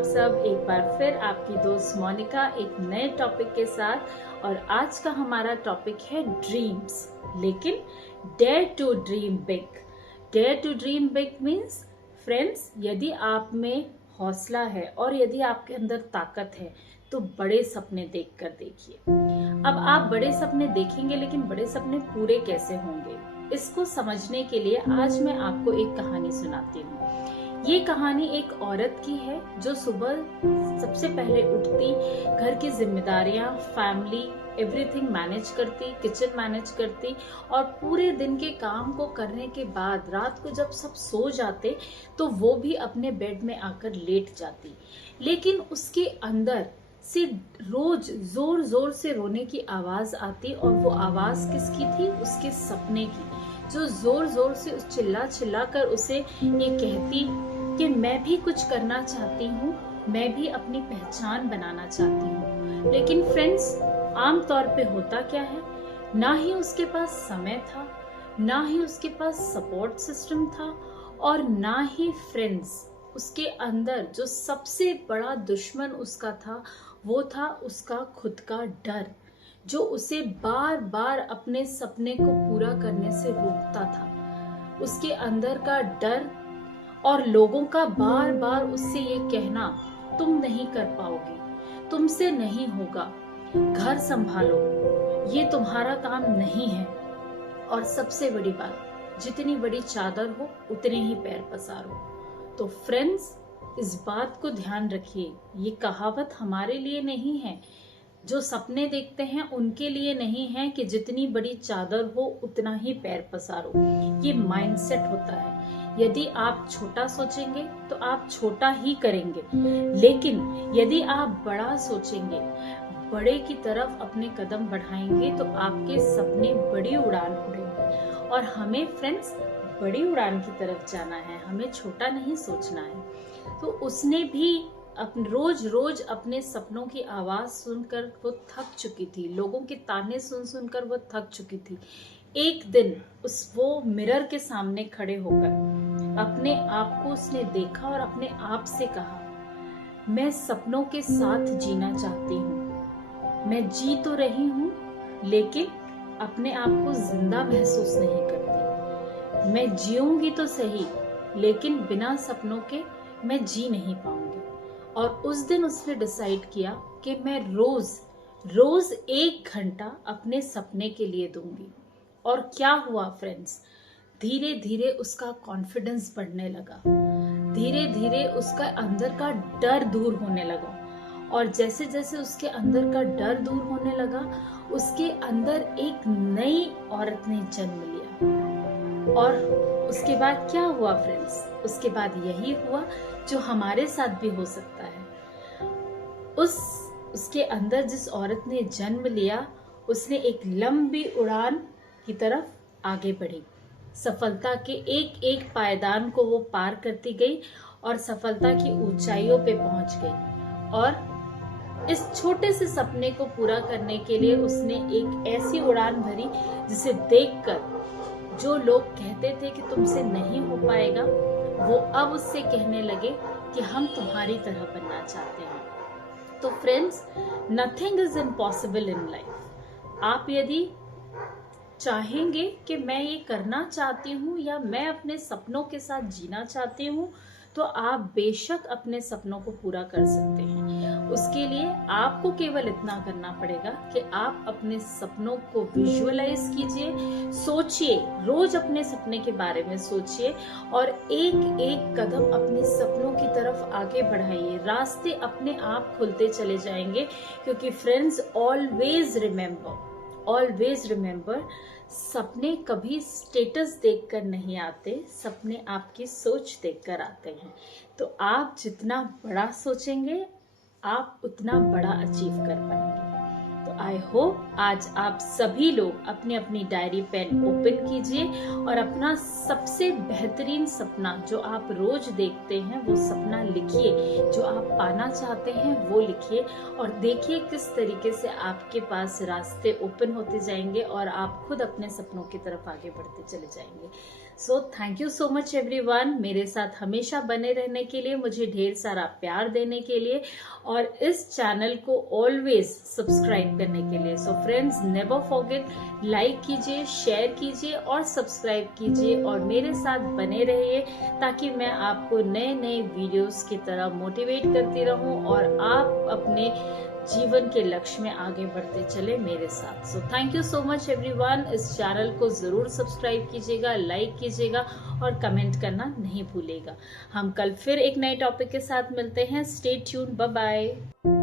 आप सब एक बार फिर आपकी दोस्त मोनिका एक नए टॉपिक के साथ। और आज का हमारा टॉपिक है ड्रीम्स, लेकिन dare to dream big. Dare to dream big means friends, यदि आप में हौसला है और यदि आपके अंदर ताकत है तो बड़े सपने देखकर देखिए। अब आप बड़े सपने देखेंगे, लेकिन बड़े सपने पूरे कैसे होंगे, इसको समझने के लिए आज मैं आपको एक कहानी सुनाती हूँ। ये कहानी एक औरत की है जो सुबह सबसे पहले उठती, घर की जिम्मेदारियां, फैमिली, एवरीथिंग मैनेज करती, किचन मैनेज करती और पूरे दिन के काम को करने के बाद रात को जब सब सो जाते तो वो भी अपने बेड में आकर लेट जाती। लेकिन उसके अंदर से रोज जोर जोर से रोने की आवाज आती और वो आवाज किसकी थी? उसके सपने की, जो जोर जोर से चिल्ला चिल्ला कर उसे ये कहती कि मैं भी कुछ करना चाहती हूँ, मैं भी अपनी पहचान बनाना चाहती हूँ। लेकिन फ्रेंड्स, आमतौर पे होता क्या है, ना ही उसके पास समय था, ना ही उसके पास सपोर्ट सिस्टम था, और ना ही फ्रेंड्स उसके अंदर जो सबसे बड़ा दुश्मन उसका था वो था उसका खुद का डर, जो उसे बार बार अपने सपने को पूरा करने से रोकता था। उसके अंदर का डर और लोगों का बार बार उससे ये कहना, तुम नहीं कर पाओगे, तुमसे नहीं होगा, घर संभालो, ये तुम्हारा काम नहीं है। और सबसे बड़ी बात, जितनी बड़ी चादर हो उतने ही पैर पसारो। तो फ्रेंड्स, इस बात को ध्यान रखिए, ये कहावत हमारे लिए नहीं है, जो सपने देखते हैं उनके लिए नहीं है कि जितनी बड़ी चादर हो उतना ही पैर पसारो। ये माइंडसेट होता है। यदि आप छोटा सोचेंगे तो आप छोटा ही करेंगे, लेकिन यदि आप बड़ा सोचेंगे, बड़े की तरफ अपने कदम बढ़ाएंगे तो आपके सपने बड़ी उड़ान उड़ेंगे। और हमें फ्रेंड्स बड़ी उड़ान की तरफ जाना है, हमें छोटा नहीं सोचना है। तो उसने भी रोज रोज अपने सपनों की आवाज सुनकर वो थक चुकी थी, लोगों के ताने सुन सुनकर वो थक चुकी थी। एक दिन वो मिरर के सामने खड़े होकर अपने आप को उसने देखा और अपने आप से कहा, मैं सपनों के साथ जीना चाहती हूँ, मैं जी तो रही हूँ लेकिन अपने आप को जिंदा महसूस नहीं करती। मैं जीऊंगी तो सही, लेकिन बिना सपनों के मैं जी नहीं पाऊंगी। और उस दिन उसने डिसाइड किया कि मैं रोज रोज 1 घंटा अपने सपने के लिए दूंगी। और क्या हुआ फ्रेंड्स, धीरे धीरे उसका कॉन्फिडेंस बढ़ने लगा, धीरे धीरे उसका अंदर का डर दूर होने लगा। और जैसे जैसे उसके अंदर का डर दूर होने लगा, उसके अंदर एक नई औरत ने जन्म लिया। और उसके बाद क्या हुआ फ्रेंड्स? उसके बाद यही हुआ जो हमारे साथ भी हो सकता है। उसके अंदर जिस औरत ने जन्म लिया, उसने एक लंबी उड़ान की तरफ आगे बढ़ी। सफलता के एक एक पायदान को वो पार करती गई और सफलता की ऊंचाइयों पे पहुंच गई। और इस छोटे से सपने को पूरा करने के लिए उसने एक ऐसी उड़ान भरी जिसे देखकर जो लोग कहते थे कि तुमसे नहीं हो पाएगा, वो अब उससे कहने लगे कि हम तुम्हारी तरह बनना चाहते हैं। तो friends, nothing is impossible in life. आप यदि चाहेंगे कि मैं ये करना चाहती हूँ या मैं अपने सपनों के साथ जीना चाहती हूँ, तो आप बेशक अपने सपनों को पूरा कर सकते हैं। उसके लिए आपको केवल इतना करना पड़ेगा कि आप अपने सपनों को विजुअलाइज कीजिए, सोचिए, रोज अपने सपने के बारे में सोचिए और एक एक कदम अपने सपनों की तरफ आगे बढ़ाइए। रास्ते अपने आप खुलते चले जाएंगे, क्योंकि फ्रेंड्स ऑलवेज रिमेम्बर, सपने कभी स्टेटस देखकर नहीं आते, सपने आपकी सोच देखकर आते हैं। तो आप जितना बड़ा सोचेंगे, आप उतना बड़ा अचीव कर पाएंगे। तो आई होप आज आप सभी लोग अपनी अपनी डायरी पेन ओपन कीजिए और अपना सबसे बेहतरीन सपना जो आप रोज देखते हैं वो सपना लिखिए, जो आप पाना चाहते हैं वो लिखिए, और देखिए किस तरीके से आपके पास रास्ते ओपन होते जाएंगे और आप खुद अपने सपनों की तरफ आगे बढ़ते चले जाएंगे। So thank you so much everyone, मेरे साथ हमेशा बने रहने के लिए, मुझे ढेर सारा प्यार देने के लिए और इस चैनल को ऑलवेज सब्सक्राइब करने के लिए। So friends, never forget, like कीजिए, शेयर कीजिए और सब्सक्राइब कीजिए और मेरे साथ बने रहिए ताकि मैं आपको नए नए वीडियोस की तरह मोटिवेट करती रहूं और आप अपने जीवन के लक्ष्य में आगे बढ़ते चले मेरे साथ। So thank you so much everyone. इस चैनल को जरूर सब्सक्राइब कीजिएगा, लाइक कीजिएगा और कमेंट करना नहीं भूलिएगा। हम कल फिर एक नए टॉपिक के साथ मिलते हैं। Stay tune, bye bye.